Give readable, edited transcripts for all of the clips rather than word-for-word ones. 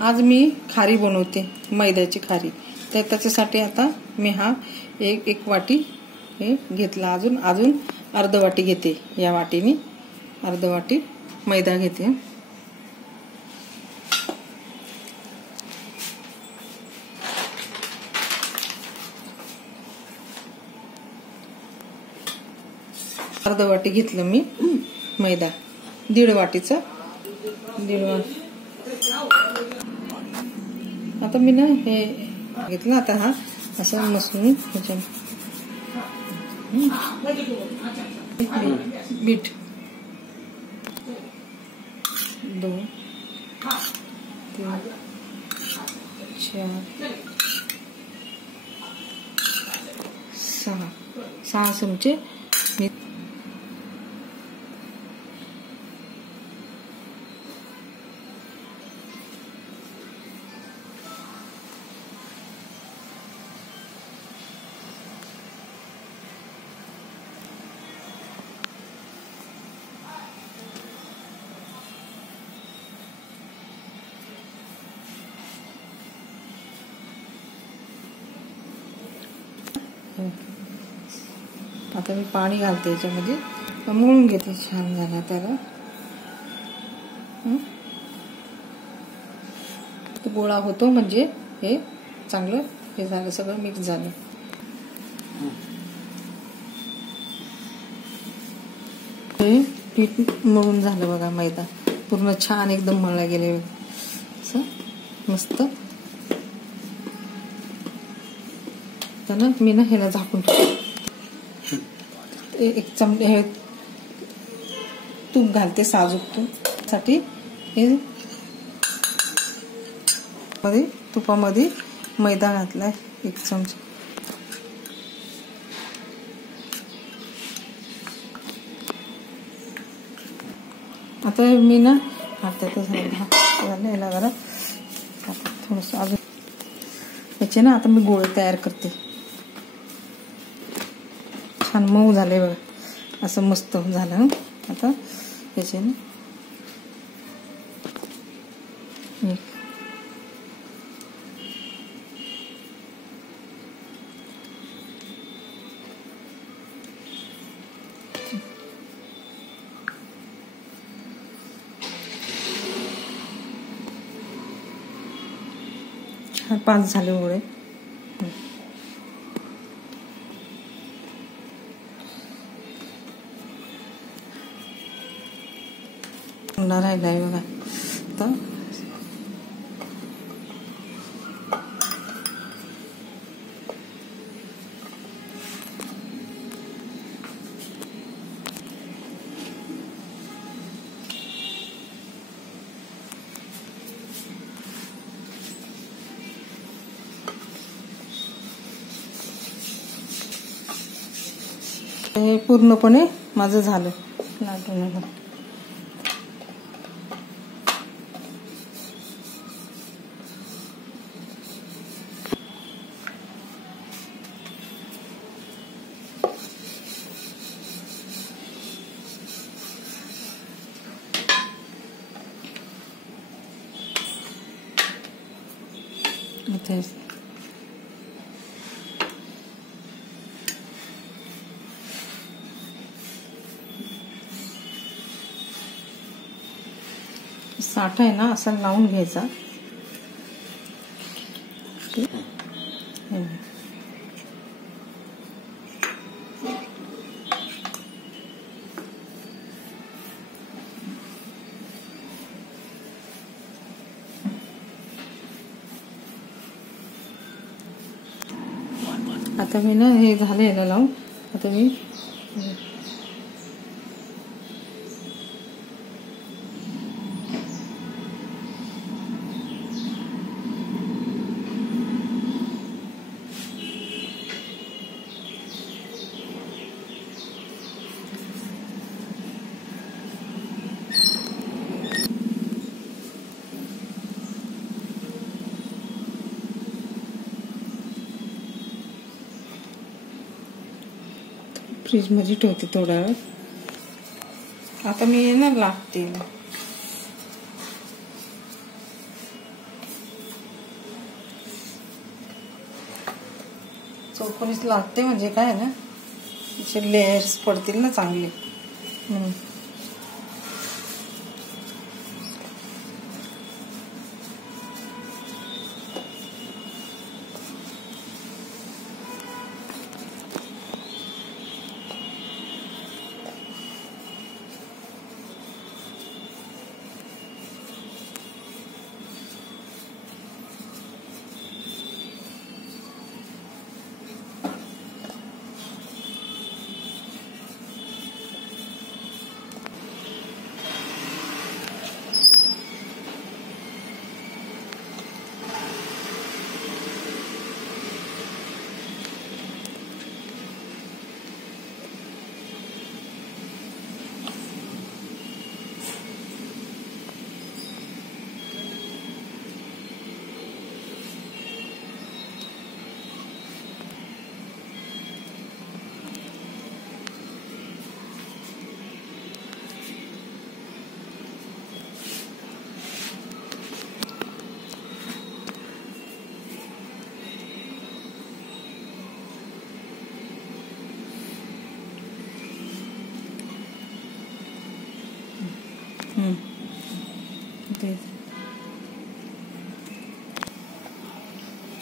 आज मी खारी बनवते, मैद्याची खारी. तर त्याच्यासाठी आता मी हा एक वाटी हे घेतला. अजून अर्ध वाटी घेते. या वाटीने अर्ध वाटी मैदा घेते. अर्ध वाटी घेतलं मी मैदा. दीड वाटीचं. आता मी ना हे घेतलं. आता हा असं मसून ह्याच्या मीठ 2 3 4 6 चमचे मीठ. आता मी पाणी घालते याच्यामध्ये. मळून घेते. छान झाला त्याला. गोळा होतो म्हणजे हे चांगलं हे झालं, सगळं मिक्स झालं. हे पीठ मळून झालं बघा. मैदा पूर्ण छान एकदम मळला गेले असं मस्त. तर मी ना ह्याला झाकून ठेवते. एक चमचे हे तूप घालते, साजूक तूप साठी. हे मध्ये तुपामध्ये मैदा घातलाय 1 चमचा. आता मी ना आता झालं याला जरा थोडस अजून याचे ना आता मी गोळे तयार करते. छान मऊ झाले बघा. असं मस्त झालं. आता याचे ना छान 5 झाले गोळे. राहिलाय बघा. आता हे पूर्णपणे माझं झालं लाटून. साठा आहे ना असा लावून घ्यायचा. आता मी ना हे झालं याला लावून. आता मी फ्रीज मध्ये ठेवते थोडा वेळ. आता मी ना लागते. चौकोनीच लागते म्हणजे काय ना, असे लेयर्स पडतील ना चांगले म्हणून.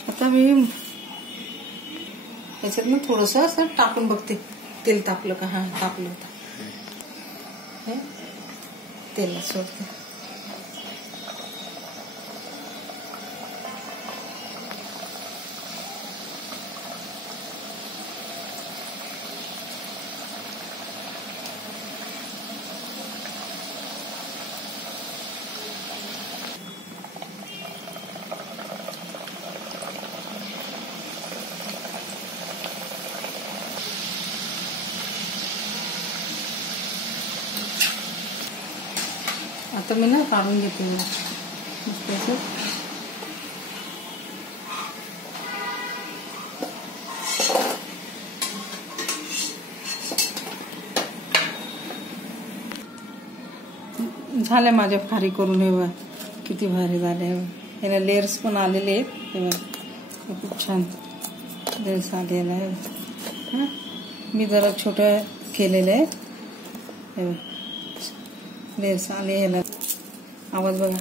आता मी याच्यात ना थोडंसं असं टाकून बघते, तेल तापलं का. हा, तापलं होतं. तेलात सोडते. आता मी ना काढून घेते. झाल्या माझ्या खारी करून. हे बघा किती भारी झाले. याला लेयर्स पण आलेले आहेत. हे बघा खूप छान लेयर्स आलेला आहे. मी जरा छोट्या केलेले आहेत. हे बघा लेयर्स आले. याला आवाज बघा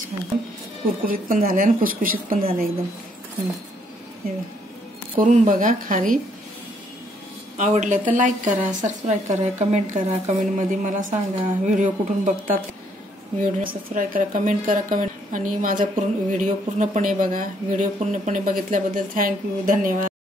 छान कुरकुरीत पण झाले आणि खुसखुशीत पण झाले एकदम. हे करून बघा खारी. आवडलं तर लाईक करा, सबस्क्राईब करा, कमेंट करा. कमेंटमध्ये मला सांगा व्हिडिओ कुठून बघतात. व्हिडिओ सबस्क्राईब करा, कमेंट करा. आणि माझा व्हिडिओ पूर्णपणे बघा. व्हिडिओ पूर्णपणे बघितल्याबद्दल थँक्यू, धन्यवाद.